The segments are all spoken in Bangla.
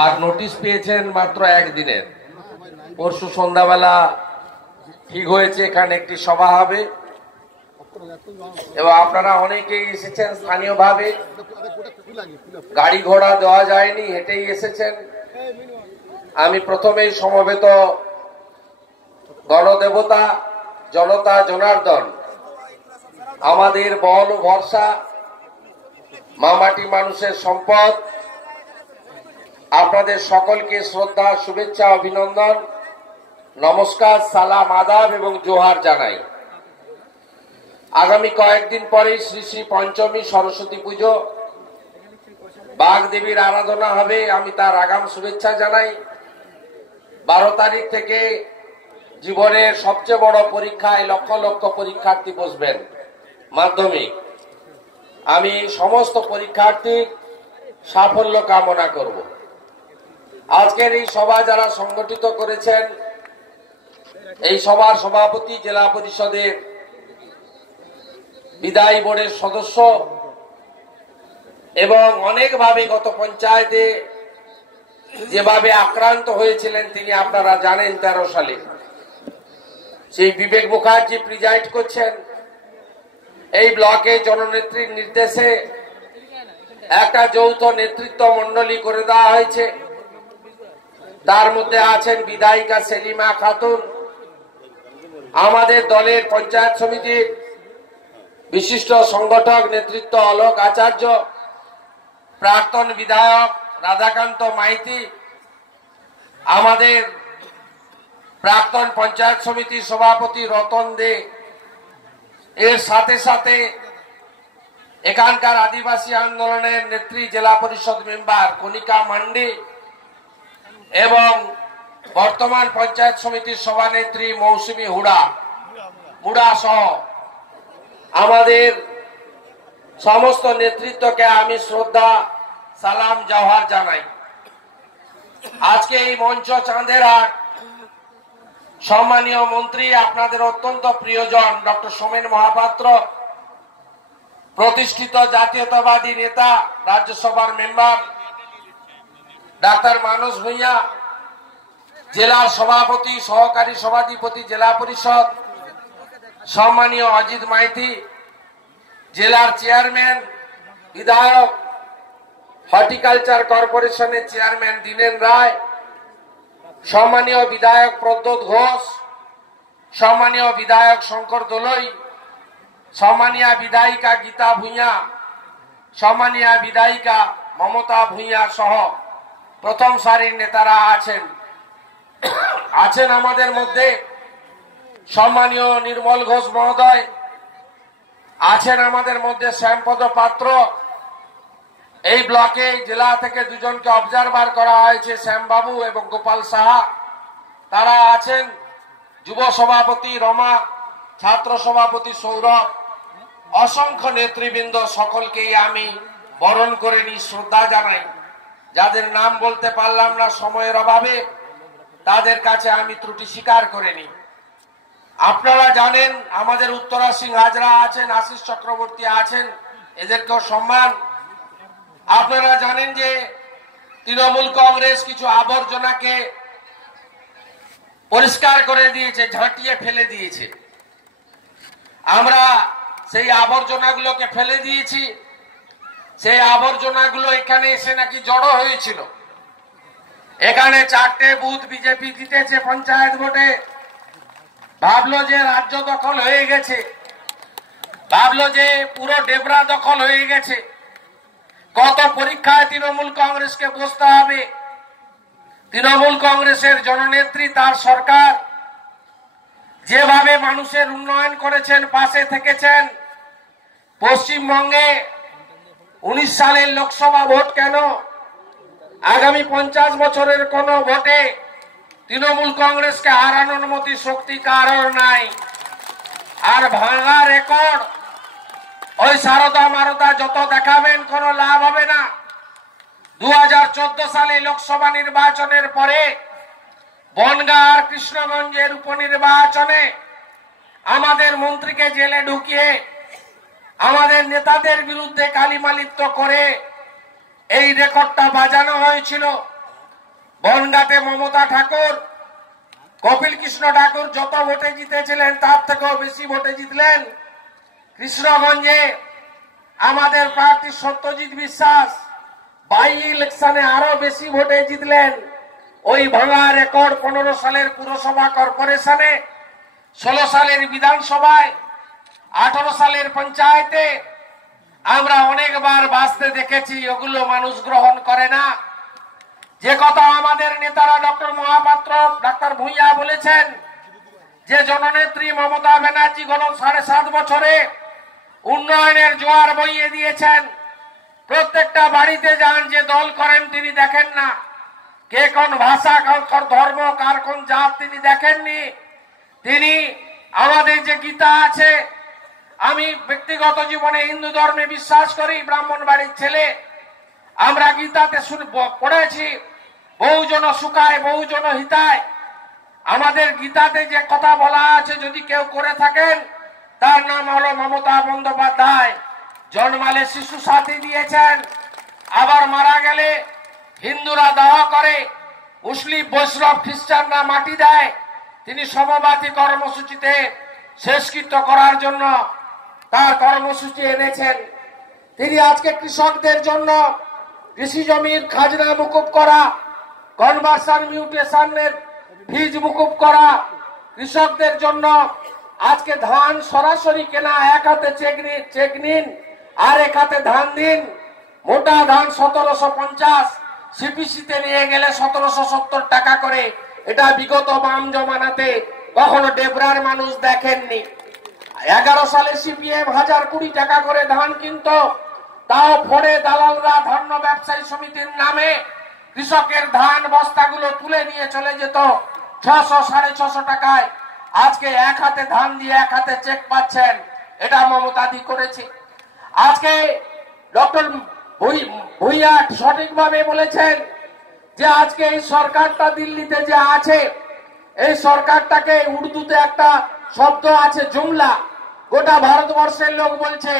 আর নোটিশ পেয়েছেন মাত্র একদিনের। পরশু সন্ধ্যাবেলা ঠিক হয়েছে এখানে একটি সভা হবে এবং আপনারা অনেকেই এসেছেন স্থানীয়ভাবে, গাড়ি ঘোড়া দেওয়া যায়নি, হেঁটেই এসেছেন। আমি প্রথমেই সমবেত গণদেবতা জনতা জনার্দন, আমাদের বল ও ভরসা, মামাটি মানুষের সম্পদ, আপনাদের সকলকে শ্রদ্ধা, শুভেচ্ছা, অভিনন্দন, নমস্কার, সালাম, আদাব এবং জোহার জানাই। আগামী কয়েকদিন পরেই শ্রী শ্রী পঞ্চমী সরস্বতী পুজো, বাগদেবীর আরাধনা হবে। আমি তার আগাম শুভেচ্ছা জানাই। 12 তারিখ থেকে জীবনের সবচেয়ে বড় পরীক্ষায় লক্ষ লক্ষ পরীক্ষার্থী বসবেন, মাধ্যমিক। আমি সমস্ত পরীক্ষার্থীর সাফল্য কামনা করব। আজকের এই সভা যারা সংগঠিত করেছেন, এই সভার সভাপতি, জেলা পরিষদের বিদায়ী বোর্ডের সদস্য এবং অনেকভাবে গত পঞ্চায়েতে যেভাবে আক্রান্ত হয়েছিলেন তিনি আপনারা জানেন। 13 সালে সেই বিবেক মুখার্জি প্রিজাইড করছেন। এই ব্লকে জননেত্রীর নির্দেশে একটা যৌথ নেতৃত্ব মন্ডলী করে দেওয়া হয়েছে। তার মধ্যে আছেন বিধায়িকা সেলিমা খাতুন, আমাদের দলের পঞ্চায়েত সমিতির বিশিষ্ট সংগঠক নেতৃত্ব অলোক আচার্য, প্রাক্তন বিধায়ক রাধাকান্ত মাইতি, আমাদের প্রাক্তন পঞ্চায়েত সমিতির সভাপতি রতন দে, এর সাথে সাথে এখানকার আদিবাসী আন্দোলনের নেত্রী জেলা পরিষদ মেম্বার কণিকা মান্ডি এবং বর্তমান পঞ্চায়েত সমিতির সভানেত্রী মৌসুমী মুড়া সহ আমাদের সমস্ত নেতৃত্বকে আমি শ্রদ্ধা, সালাম, জওহার জানাই। আজকে এই মঞ্চ চাঁদেরহাট, সম্মানীয় মন্ত্রী, আপনাদের অত্যন্ত প্রিয়জন ডক্টর সোমেন মহাপাত্র, প্রতিষ্ঠিত জাতীয়তাবাদী নেতা, রাজ্যসভার মেম্বার ডাক্তার মানস ভূঁইয়া, জেলার সভাপতি, সহকারী সভাধিপতি জেলা পরিষদ সম্মানীয় অজিত মাইতি, জেলার চেয়ারম্যান বিধায়ক হর্টিকালচার কর্পোরেশনের চেয়ারম্যান দীনেন রায়, সম্মানীয় বিধায়ক প্রদ্যোৎ ঘোষ, সম্মানীয় বিধায়ক শঙ্কর দোলই, সম্মানীয় বিধায়িকা গীতা ভূঁইয়া, সম্মানীয় বিধায়িকা মমতা ভূঁইয়া সহ প্রথম সারির নেতারা আছেন আমাদের মধ্যে। সম্মানীয় নির্মল ঘোষ মহোদয় আছেন আমাদের মধ্যে। শ্যামপদ পাত্র, এই ব্লকে জেলা থেকে দুজনকে অবজারভার করা হয়েছে, শ্যামবাবু এবং গোপাল সাহা, তারা আছেন। যুব সভাপতি রমা, ছাত্র সভাপতি সৌরভ, অসংখ্য নেতৃবৃন্দ, সকলকেই আমি বরণ করে নিই, শ্রদ্ধা জানাই। যাদের নাম বলতে পারলাম না সময়ের অভাবে, তাদের কাছে আমি ত্রুটি স্বীকার করে নিই। আপনারা জানেন আমাদের উত্তরা সিং হাজরা আছেন, আশিস চক্রবর্তী আছেন, এদেরকেও সম্মান। আপনারা জানেন যে তৃণমূল কংগ্রেস কিছু আবর্জনাকে পরিষ্কার করে দিয়েছে, ঝাঁটিয়ে ফেলে দিয়েছে। আমরা সেই আবর্জনাগুলোকে ফেলে দিয়েছি। সেই আবর্জনাগুলো এখানে এসে নাকি জড়ো হয়েছিল। এখানে 4টে বুথ বিজেপি জিতেছে পঞ্চায়েত ভোটে। ভাবলো যে রাজ্য দখল হয়ে গেছে, ভাবলো যে পুরো ডেবরা দখল হয়ে গেছে। কত পরীক্ষায় তৃণমূল কংগ্রেসকে বসতে হবে। তৃণমূল কংগ্রেসের জননেত্রী, তার সরকার যেভাবে মানুষের উন্নয়ন করেছেন, পাশে থেকেছেন। পশ্চিমবঙ্গে 19 সালের লোকসভা ভোট কেন, আগামী 50 বছরের কোন ভোটে তৃণমূল কংগ্রেসকে হারানোর মতো শক্তি কারোর নাই। আর ভাঙা রেকর্ড ওই সারদা মারদা যত দেখাবেন কোনো লাভ হবে না। 2014 সালে লোকসভা নির্বাচনের পরে বনগাঁ আর কৃষ্ণগঞ্জের উপনির্বাচনে আমাদের মন্ত্রীকে জেলে ঢুকিয়ে আমাদের নেতাদের বিরুদ্ধে কালিমালিপ্ত করে এই রেকর্ডটা বাজানো হয়েছিল। বনগাঁতে মমতা ঠাকুর, কপিল কৃষ্ণ ঠাকুর যত ভোটে জিতেছিলেন তার থেকেও বেশি ভোটে জিতলেন। কৃষ্ণগঞ্জে আমাদের প্রার্থী সত্যজিৎ বিশ্বাস বাই ইলেকশনে আরো বেশি ভোটে জিতলেন। ওই ভাঙা রেকর্ড 15 সালের পুরসভা কর্পোরেশনে, 16 সালের বিধানসভায়, 18 সালের পঞ্চায়েতে আমরা অনেকবার বাঁচতে দেখেছি। ওগুলো মানুষ গ্রহণ করে না। যে কথা আমাদের নেতারা ডক্টর মহাপাত্র, ডাক্তার ভূঁইয়া বলেছেন যে জননেত্রী মমতা ব্যানার্জি গত 7.5 বছরে উন্নয়নের জোয়ার বইয়ে দিয়েছেন। প্রত্যেকটা বাড়িতে যান, যে দল করেন তিনি দেখেন না, কে কোন ভাষা, কার ধর্ম, কার কোন জাত তিনি দেখেননি। তিনি আমাদের যে গীতা আছে, আমি ব্যক্তিগত জীবনে হিন্দু ধর্মে বিশ্বাস করি, ব্রাহ্মণ বাড়ির ছেলে। আমরা গীতাতে পড়েছি বহুজন সুখায় বহুজন হিতায়। আমাদের গীতাতে যে কথা বলা আছে যদি কেউ করে থাকেন তার নাম হলো মমতা বন্দ্যোপাধ্যায়। জন্মালে শিশু সাথী দিয়েছেন, আবার মারা গেলে হিন্দুরা দাহ করে, মুসলিম বৈষ্ণব খ্রিস্টানরা মাটি দেয়। তিনি সমবাদী কর্মসূচিতে শেষকৃত্য করার জন্য তার কর্মসূচি এনেছেন। তিনি আজকে কৃষকদের জন্য কৃষি জমির খাজনা মুকুব করা, কনভার্সন মিউটেশনের ফিজ মুকুব করা, কৃষকদের জন্য আজকে ধান সরাসরি কেনা, এক হাতে চেক নিন আর এক হাতে ধান দিন। মোটা ধান 1750, সিপিসিতে নিয়ে গেলে 1770 টাকা করে। এটা বিগত বাম জমানাতে কখনো ডেবরার মানুষ দেখেননি। 11 সালে সিপিএম 1020 টাকা করে ধান কিনত, তাও ফোড়ে দালালরা ধর্ম ব্যবসায়ী সমিতির নামে কৃষকের ধান বস্তাগুলো তুলে নিয়ে চলে যেত 600 650 টাকায়। আজকে এক হাতে ধান দিয়ে এক হাতে চেক পাচ্ছেন। এটা মমতাদি করেছে। আজকে ডক্টর ভূঁইয়া সঠিকভাবে বলেছেন যে আজকে এই সরকারটা দিল্লিতে যে আছে, এই সরকারটাকে উর্দুতে একটা শব্দ আছে জুমলা। গোটা ভারতবর্ষের লোক বলছে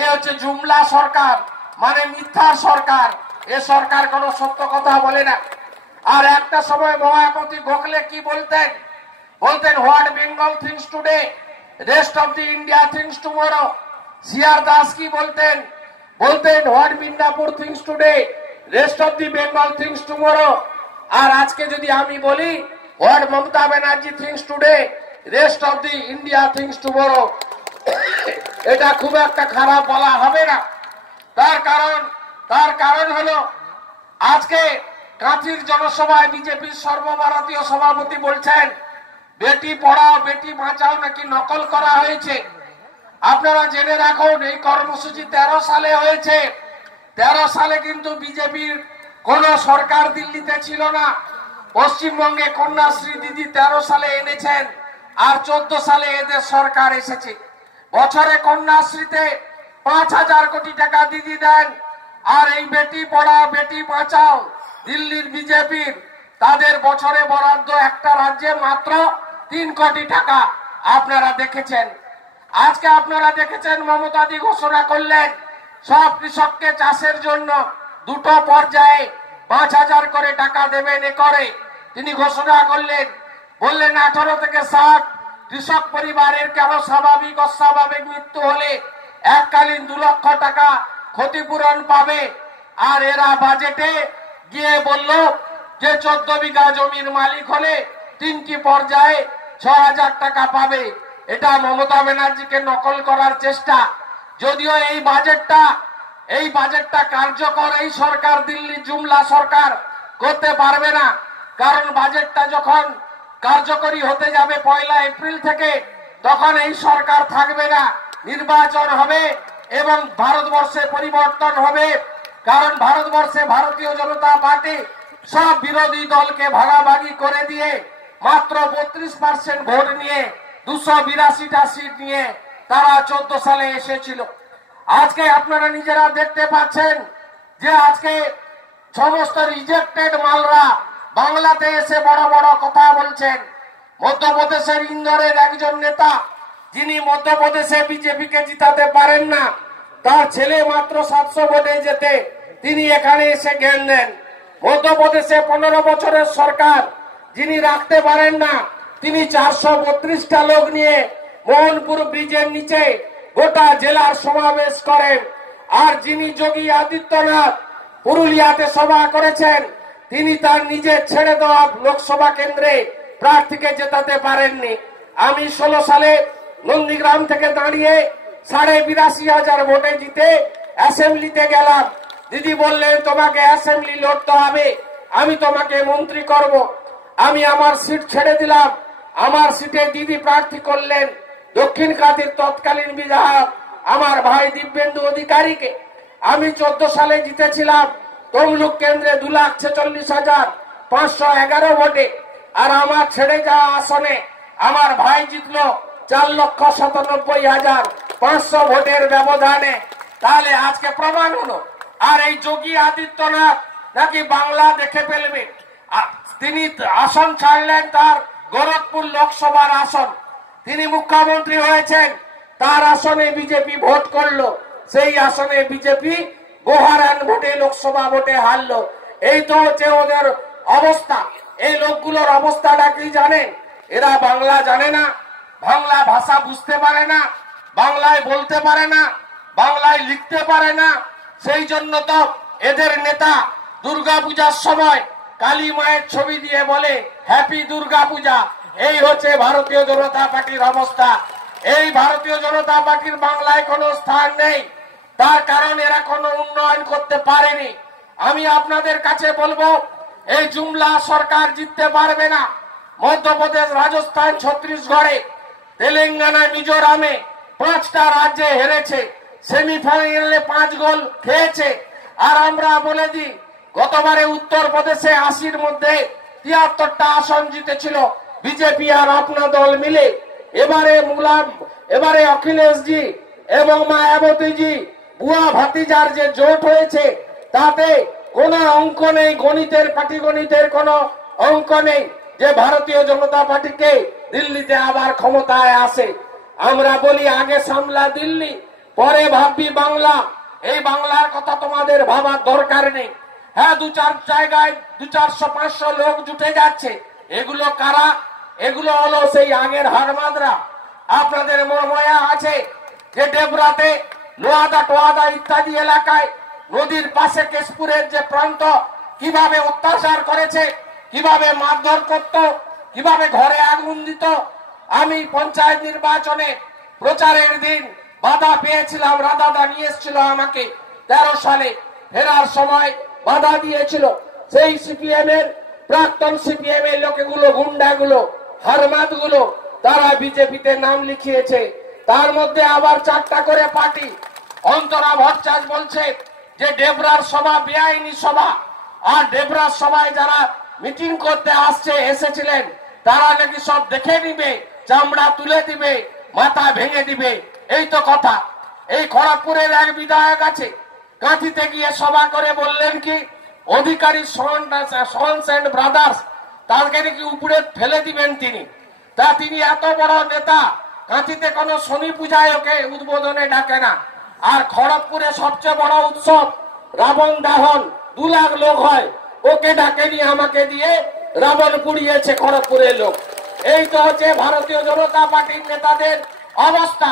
এ হচ্ছে জুমলা সরকার, মানে মিথ্যা সরকার। এ সরকার কোনো সত্য কথা বলে না। আর একটা সময় মহামতি গোখলে কি বলতেন? What Bengal thinks today, rest of the India thinks tomorrow. CR Das কি বলতেন? What Midnapore thinks today, rest of the Bengal thinks tomorrow. আর আজকে যদি আমি বলি what Mamata Banerjee thinks today, rest of the India thinks tomorrow, এটা খুব একটা খারাপ বলা হবে না। তার কারণ হলো আজকে কাঁথির জনসভায় বিজেপির সর্বভারতীয় সভাপতি বলছেন বেটি পড়াও বেটি বাঁচাও নাকি নকল করা হয়েছে। আপনারা জেনে রাখুন, এই কর্মসূচি 13 সালে হয়েছে। 13 সালে কিন্তু বিজেপির কোন সরকার দিল্লিতে ছিল না। পশ্চিমবঙ্গে কন্যাশ্রী দিদি 13 সালে এনেছেন, আর 14 সালে এদের সরকার এসেছে। বছরে কন্যাশ্রীতে 5000 কোটি টাকা দিদি দেন। আর এই বেটি পড়াও বেটি বাঁচাও দিল্লির বিজেপির, তাদের বছরে বরাদ্দ একটা রাজ্যে মাত্র 3 কোটি টাকা। আপনারা দেখেছেন। আজকে আপনারা দেখেছেন মমতাদি ঘোষণা করলেন সব কৃষককে চাষের জন্য 2টো পর্যায়ে 5000 করে টাকা দেবেন। করে তিনি ঘোষণা করলেন, বললেন 18 থেকে 60 কৃষক পরিবারের কারো স্বাভাবিক অস্বাভাবিক মৃত্যু হলে এককালীন 2 লক্ষ টাকা ক্ষতিপূরণ পাবে। আর এরা বাজেটে গিয়ে বলল যে 14 বিঘা জমির মালিক হলে 3টি পর্যায়ে 6000 টাকা পাবে। এটা মমতা ব্যানার্জিকে নকল করার চেষ্টা। যদিও এই বাজেটটা কার্যকর এই সরকার, দিল্লি জুমলা সরকার করতে পারবে না। কারণ বাজেটটা যখন কার্যকরী হতে যাবে 1 এপ্রিল থেকে, তখন এই সরকার থাকবে না, নির্বাচন হবে এবং ভারতবর্ষে পরিবর্তন হবে। কারণ ভারতবর্ষে ভারতীয় জনতা পার্টি সব বিরোধী দলকে ভাগাভাগি করে দিয়ে মাত্র 32% ভোট নিয়ে 282টা সিট নিয়ে তারা 14 সালে এসেছিল। আজকে আপনারা নিজেরা দেখতে পাচ্ছেন যে আজকে সমস্ত রিজেক্টেড মালরা বাংলাতে এসে বড় বড় কথা বলছেন। মধ্যপ্রদেশের ইন্দোরের একজন নেতা, যিনি মধ্যপ্রদেশে বিজেপিকে জিতাতে পারেন না, তার ছেলে মাত্র 700 ভোটে যেতে তিনি এখানে এসে জ্ঞান দেন। মধ্যপ্রদেশে 15 বছরের সরকার যিনি রাখতে পারেন না, তিনি 432টা লোক নিয়ে মোহনপুর ব্রিজের নিচে গোটা জেলার সমাবেশ করেন। আর যিনি যোগী আদিত্যনাথ পুরুলিয়াতে সভা করেছেন, তিনি তার নিজের ছেড়ে দেওয়া লোকসভা কেন্দ্রে প্রার্থীকে জেতাতে পারেননি। আমি 16 সালে নন্দীগ্রাম থেকে দাঁড়িয়ে 82,500 ভোটে জিতে অ্যাসেম্বলিতে গেলাম। দিদি বললেন তোমাকে অ্যাসেম্বলি লড়তে হবে, আমি তোমাকে মন্ত্রী করব। আমি আমার সিট ছেড়ে দিলাম। আমার সিটে দিদি প্রার্থী করলেন দক্ষিণ কাঁথির তৎকালীন বিধায়ক আমার ভাই দিব্যেন্দু অধিকারীকে। আমি 14 সালে জিতেছিলাম তমলুক কেন্দ্রে 2,46,511 ভোটে। আর আমার ছেড়ে যাওয়া আসনে আমার ভাই জিতলো 4,97,500 ভোটের ব্যবধানে। তাহলে আজকে প্রমাণ হলো। আর এই যোগী আদিত্যনাথ নাকি বাংলা দেখে ফেলবে। তিনি আসন ছাড়লেন তার গোরখপুর লোকসভার আসন, তিনি মুখ্যমন্ত্রী হয়েছেন, তার আসনে বিজেপি ভোট করলো, সেই আসনে বিজেপি গোহারান ভোটে লোকসভা ভোটে হারলো। এই তো হচ্ছে ওদের অবস্থা। এই লোকগুলোর অবস্থাটা কি জানেন? এরা বাংলা জানে না, বাংলা ভাষা বুঝতে পারে না, বাংলায় বলতে পারে না, বাংলায় লিখতে পারে না। সেই জন্য তো এদের নেতা দুর্গাপূজার সময় কালী মায়ের ছবি দিয়ে বলে হ্যাপি দুর্গা পূজা। এই হচ্ছে ভারতীয় জনতা পার্টির অবস্থা। এই ভারতীয় জনতা পার্টির বাংলায় কোনো স্থান নেই, তার কারণ এরা কোনো উন্নয়ন করতে পারেনি। আমি আপনাদের কাছে বলবো, এই জুমলা সরকার জিততে পারবে না। মধ্যপ্রদেশ, রাজস্থান, ছত্তিশগড়ে, তেলেঙ্গানা, মিজোরামে 5টা রাজ্যে হেরেছে, সেমিফাইনালে 5 গোল খেয়েছে। আর আমরা বলে দিই, গতবারে উত্তরপ্রদেশে 80-র মধ্যে 73টা আসন জিতেছিল বিজেপি আর আপনা দল মিলে। এবারে অখিলেশ জি এবং মায়াবতী জি বুয়া ভাতিজার যে জোট হয়েছে, তাতে কোন অঙ্ক নেই, গণিতের পাটিগণিতের কোন অঙ্ক নেই যে ভারতীয় জনতা পার্টিকে দিল্লিতে আবার ক্ষমতায় আসে। আমরা বলি আগে সামলা দিল্লি, পরে ভাববি বাংলা। এই বাংলার কথা তোমাদের ভাবার দরকার নেই। হ্যাঁ, 2-4 জায়গায় 200-400-500 লোক জুটে যাচ্ছে। এগুলো কারা? এগুলো হলো সেই আগের হারমাদরা। আপনাদের মনে আছে যে ডেবরাতে, লোহাদা টোয়াদা ইত্যাদি এলাকায় নদীর পাশে কেশপুরের যে প্রান্ত, কিভাবে অত্যাচার করেছে, কিভাবে মারধর করত, কিভাবে ঘরে আগুন দিত। আমি পঞ্চায়েত নির্বাচনে প্রচারের দিন বাধা পেয়েছিলাম, রাদাদা নিয়ে এসেছিল আমাকে 13 সালে, ফেরার সময় বাধা দিয়েছিল। সেই সিপিএম এর প্রাক্তন সিপিএম এর লোকগুলো, গুন্ডাগুলো, হারমাদগুলো, তারা বিজেপিতে নাম লিখিয়েছে। তার মধ্যে আবার 4টা করে পার্টি। অন্তরা ভট্টাচার্য বলছে যে ডেবরার সভা বেআইনি সভা, আর ডেবরার সভায় যারা মিটিং করতে এসেছিলেন তারা নাকি সব দেখে নিবে, চামড়া তুলে দিবে, মাথা ভেঙে দিবে। এই তো কথা। এই খড়গপুরের এক বিধায়ক আছে, কাঁথিতে গিয়ে সভা করে বললেন কি অধিকারী সন্স এন্ড ব্রাদার্স, তাকে নাকি উপরে ফেলে দিবেন তিনি। তা তিনি এত বড় নেতা, কাঁথিতে কোনো শনি পূজায় ওকে উদ্বোধনে ডাকে না। আর খড়গপুরে সবচেয়ে বড় উৎসব রাবণ দাহন, 2 লাখ লোক হয়, ওকে ডাকেনি, আমাকে দিয়ে রাবণ পুড়িয়েছে খড়গপুরের লোক। এই তো হচ্ছে ভারতীয় জনতা পার্টির নেতাদের অবস্থা।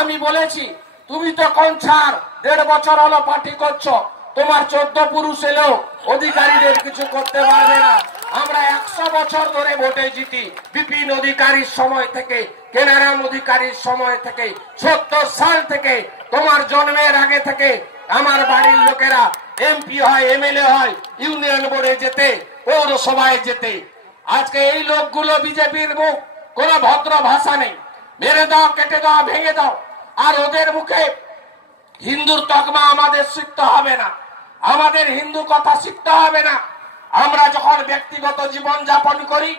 আমি বলেছি তুমি তো কোন ছাড়, 1.5 বছর হলো পার্টি করছো, তোমার 14 পুরুষ এলেও অধিকারীদের কিছু করতে পারবে না। আমরা 100 বছর ধরে ভোটে জিতি, বিপিন অধিকারীর সময় থেকে, কেনারাম অধিকারীর সময় থেকে, 70 সাল থেকে, তোমার জন্মের আগে থেকে আমার বাড়ির লোকেরা এমপি হয়, এমএলএ হয়, ইউনিয়ন বোর্ডে যেতে, পৌরসভায় যেতে। আজকে এই লোকগুলো বিজেপির মুখ, কোন ভদ্র ভাষা নেই, মেরে দাও, কেটে দাও, ভেঙে দাও। আর ওদের মুখে হিন্দুর তকমা আমাদের শিখতে হবে না, আমাদের হিন্দু কথা শিখতে হবে না। আমরা যখন ব্যক্তিগত জীবন যাপন করি,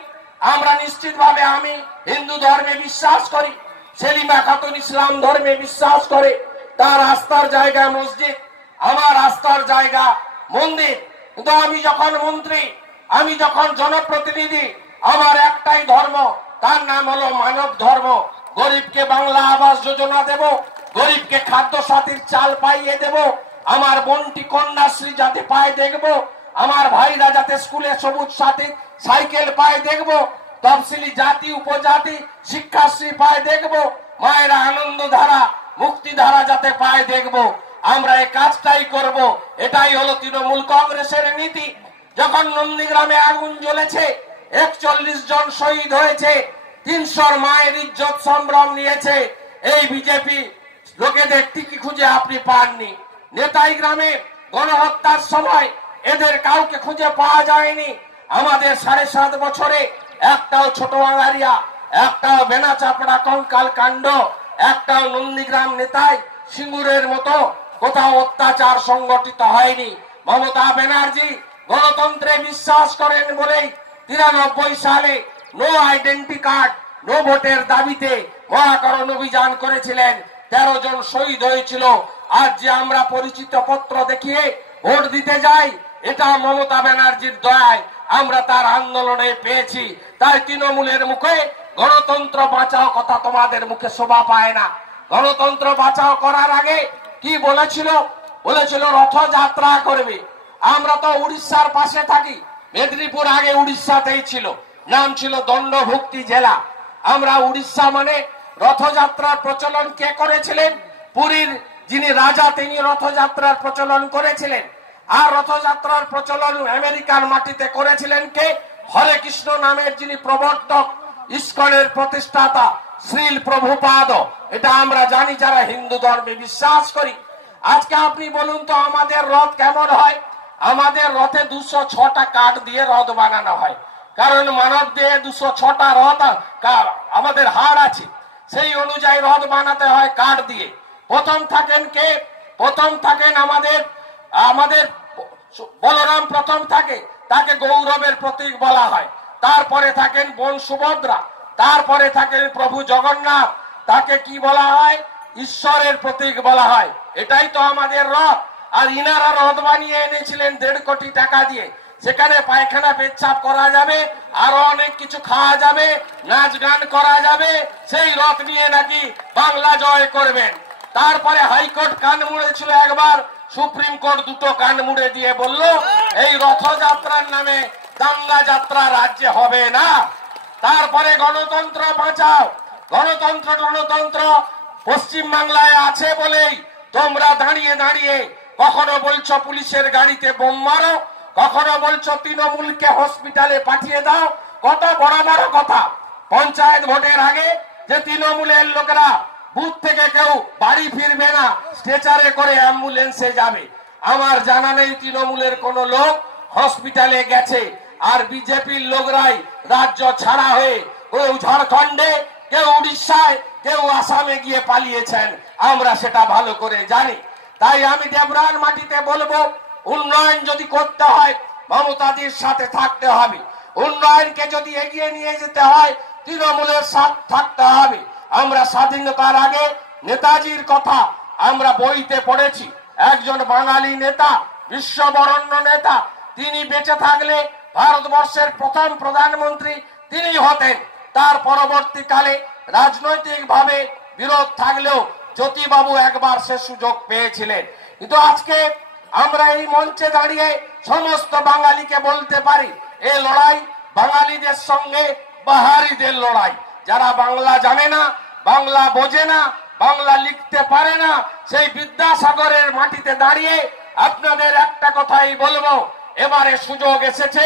আমরা নিশ্চিতভাবে, আমি হিন্দু ধর্মে বিশ্বাস করি, সেলিমা খাতুন ইসলাম ধর্মে বিশ্বাস করে, তার আস্থার জায়গা মসজিদ, আমার আস্থার জায়গা মন্দির। কিন্তু আমি যখন মন্ত্রী, আমি যখন জনপ্রতিনিধি, আমার একটাই ধর্ম, তার নাম হলো মানব ধর্ম। গরিবকে বাংলা আবাস যোজনা দেব, গরিবকে খাদ্য সাথীর চাল পাইয়ে দেব, আমার বোনটি কন্যাশ্রী যাতে পায় দেখব, আমার ভাইরা যাতে স্কুলে সবুজ সাথী সাইকেল পায় দেখবো, তফসিলি জাতি উপজাতি শিক্ষাশ্রী পায় দেখবো, মায়েরা আনন্দ ধারা মুক্তি ধারা যাতে পায় দেখবো। আমরা এই কাজটাই করব, এটাই হলো তৃণমূল কংগ্রেসের নীতি। যখন নন্দীগ্রামে আগুন জ্বলেছে, 41 জন শহীদ হয়েছে, 300 মায়ের ইজ্জত সম্ভ্রম নিয়েছে, এই বিজেপি লোকেদের টিকি খুঁজে আপনি পাননি। নেতাই গ্রামে গণহত্যার সময় এদের কাউকে খুঁজে পাওয়া যায়নি। আমাদের 7.5 বছরে একটাও ছোট বাঙালিয়া, একটাও বেনা চাপড়া কঙ্কাল কাণ্ড, একটাও নন্দীগ্রাম নেতাই সিঙ্গুরের মতো কোথাও অত্যাচার সংগঠিত হয়নি। মমতা ব্যানার্জি গণতন্ত্রে বিশ্বাস করেন বলেই 93 সালে নো আইডেন্টি কার্ড নো ভোটের দাবিতে মহাকরণ অভিযান করেছিলেন, 13 জন শহীদ হয়েছিল। আজ যে আমরা পরিচিত পত্র দেখিয়ে ভোট দিতে যাই, এটা মমতা ব্যানার্জির দয়ায় আমরা তার আন্দোলনে পেয়েছি। তাই তৃণমূলের মুখে গণতন্ত্র বাঁচাও কথা তোমাদের মুখে শোভা পায় না। গণতন্ত্র বাঁচাও করার আগে কি বলেছিল? বলেছিল রথযাত্রা করবে। আমরা তো উড়িষ্যার পাশে থাকি, মেদিনীপুর আগে উড়িষ্যাতেই ছিল, নাম ছিল দণ্ডভুক্তি জেলা। আমরা উড়িষ্যা মানে রথযাত্রার প্রচলন কে করেছিলেন? পুরীর যিনি রাজা তিনি রথযাত্রার প্রচলন করেছিলেন। আর রথযাত্রার প্রচলন আমেরিকার মাটিতে করেছিলেন কে? হরে কৃষ্ণ নামের যিনি প্রবর্তক, ইস্কনের প্রতিষ্ঠাতা শ্রীল প্রভুপাদ। এটা আমরা জানি যারা হিন্দু ধর্মে বিশ্বাস করি। আজকে আপনি বলুন তো আমাদের রথ কেমন হয়? আমাদের রথে 206টা কাঠ দিয়ে রথ বানানো হয়, কারণ মানব দেহে 206টা রথ আমাদের হাড় আছে, সেই অনুযায়ী রথ বানাতে হয় কাঠ দিয়ে। প্রথম থাকেন কে? প্রথম থাকেন আমাদের বলরাম প্রথম থাকে, তাকে গৌরবের প্রতীক বলা হয়। তারপরে থাকেন বোন সুভদ্রা, তারপরে থাকেন প্রভু জগন্নাথ, তাকে কি বলা হয়? ঈশ্বরের প্রতীক বলা হয়। এটাই তো আমাদের রথ। আর ইনারা রথ বানিয়ে এনেছিলেন 1.5 কোটি টাকা দিয়ে। সেখানে পায়খানা পেচ্ছাপ করা যাবে, আরো অনেক কিছু খাওয়া যাবে, নাচ গান করা যাবে। সেই রথ নিয়ে নাকি বাংলা জয় করবেন। তারপরে হাইকোর্ট কান মুড়েছিল একবার, সুপ্রিম কোর্ট দুটো কান মুড়ে দিয়ে বলল এই রথযাত্রার নামে দাঙ্গা যাত্রা রাজ্যে হবে না। তারপরে গণতন্ত্র বাঁচাও, গণতন্ত্র পশ্চিম বাংলায় আছে বলেই তোমরা দাঁড়িয়ে দাঁড়িয়ে কখনো বলছো পুলিশের গাড়িতে বোম মারো, কখনো বলছো তৃণমূলকে হসপিটালে পাঠিয়ে দাও। কত বড় বড় কথা। পঞ্চায়েত ভোটের আগে যে তৃণমূলের লোকেরা বুথ থেকে কেউ বাড়ি ফিরবে না, স্ট্রেচারে করে অ্যাম্বুলেন্সে যাবে। আমার জানা নেই তৃণমূলের কোন লোক হসপিটালে গেছে। আর বিজেপির লোকরাই রাজ্য ছাড়া হয়ে কেউ ঝাড়খণ্ডে, কেউ উড়িষ্যায়, কেউ আসামে গিয়ে পালিয়েছেন, আমরা সেটা ভালো করে জানি। তাই আমি দেবরান মাটিতে বলবো, উন্নয়ন যদি করতে হয় মমতাদির সাথে থাকতে হবে। উন্নয়নকে যদি এগিয়ে নিয়ে যেতে হয় তৃণমূলের সাথে থাকতে হবে। আমরা স্বাধীনতার আগে নেতাজির কথা আমরা বইতে পড়েছি। একজন বাঙালি নেতা, বিশ্ববরণ্য নেতা, তিনি বেঁচে থাকলে ভারতবর্ষের প্রথম প্রধানমন্ত্রী তিনি হতেন। তার পরবর্তীকালে রাজনৈতিক ভাবে বিরোধ থাকলেও জ্যোতিবাবু একবার সে সুযোগ পেয়েছিলেন। কিন্তু আজকে আমরা এই মঞ্চে দাঁড়িয়ে সমস্ত বাঙালিকে বলতে পারি এই লড়াই বাঙালিদের সঙ্গে বাহারিদের লড়াই। যারা বাংলা জানে না, বাংলা বোঝে না, বাংলা লিখতে পারে না, সেই বিদ্যাসাগরের মাটিতে দাঁড়িয়ে আপনাদের একটা কথাই বলবো, এবারে সুযোগ এসেছে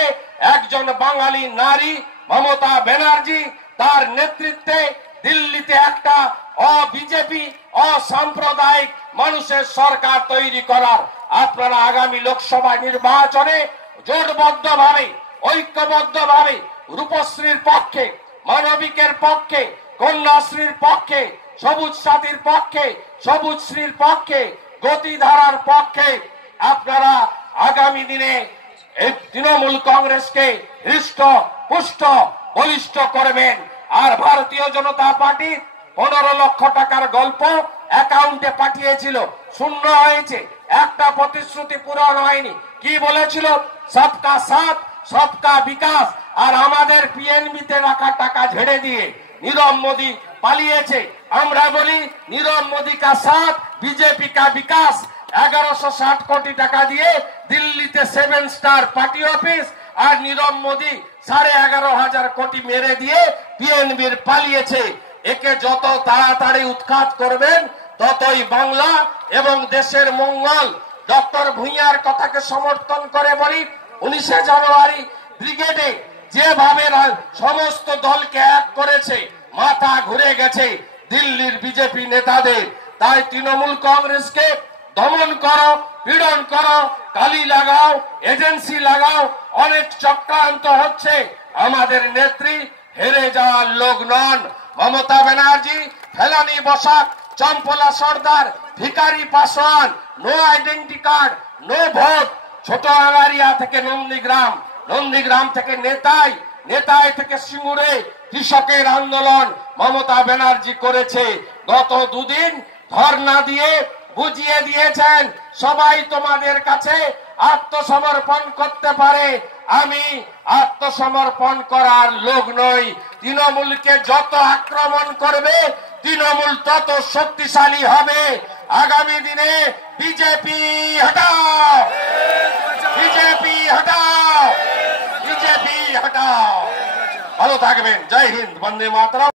একজন বাঙালি নারী মমতা ব্যানার্জি তার নেতৃত্বে দিল্লিতে একটা বিজেপি অসাম্প্রদায়িক মানুষের সরকার তৈরি করার। আপনারা আগামী লোকসভা নির্বাচনে জোটবদ্ধ ভাবে, ঐক্যবদ্ধ ভাবে রূপশ্রীর পক্ষে, মানবিকের পক্ষে, কন্যাশ্রীর পক্ষে, সবুজ সাথীর পক্ষে, সবুজ শ্রীর পক্ষে, গতিধারার পক্ষে আপনারা আগামী দিনে এই তৃণমূল কংগ্রেসকে হৃষ্ট পুষ্ট বলিষ্ঠ করবেন। আর ভারতীয় জনতা পার্টি 15 লক্ষ টাকার গল্প অ্যাকাউন্টে পাঠিয়েছিল, শূন্য হয়েছে, একটা প্রতিশ্রুতি পূরণ হয়নি। কি বলেছিল? সবকা সাথ সবকা বিকাশ। আর আমাদের পিএনবিতে রাখা টাকা ঝেড়ে দিয়ে নীরব মোদী পালিয়েছে। আমরা বলি নীরব মোদী কা সাথ, বিজেপি কা বিকাশ। 1160 কোটি টাকা দিয়ে দিল্লিতে 7 স্টার পার্টি অফিস, আর নীরব মোদী 11,500 কোটি মেরে দিয়ে বিএনপির পালিয়েছে। একে যত তাড়াতাড়ি উৎখাত করবেন ততই বাংলা এবং দেশের মঙ্গল। ডক্টর ভূঁইয়ার কথাকে সমর্থন করে বলি, 19 জানুয়ারি ব্রিগেডে যেভাবে সমস্ত দলকে এক করেছে, মাথা ঘুরে গেছে দিল্লির বিজেপি নেতাদের। তাই তৃণমূল কংগ্রেসকে দমন করো, পীড়ন করো, গালি লাগাও, এজেন্সি লাগাও, অনেক চক্রান্ত হচ্ছে। আমাদের নেত্রী হেরে যাওয়ার লোক নন। মমতা ব্যানার্জি, ফেলানি Basak, Champala Sardar, Bhikari Paswan, no identity card, no vote. Chhoto Angaria থেকে নন্দীগ্রাম, নন্দীগ্রাম থেকে নেতাই, নেতাই থেকে সিঙ্গুরে কৃষকের আন্দোলন মমতা ব্যানার্জি করেছে। গত দুদিন ধর্ণা দিয়ে বুঝিয়ে দিয়েছেন সবাই তোমাদের কাছে আত্মসমর্পণ করতে পারে। আমি আত্মসমর্পণ করার লোক নই। তৃণমূলকে যত আক্রমণ করবে তৃণমূল তত শক্তিশালী হবে। আগামী দিনে বিজেপি হটাও, বিজেপি হটাও, বিজেপি হটাও। ভালো থাকবেন। জয় হিন্দ, বন্দে মাতরম।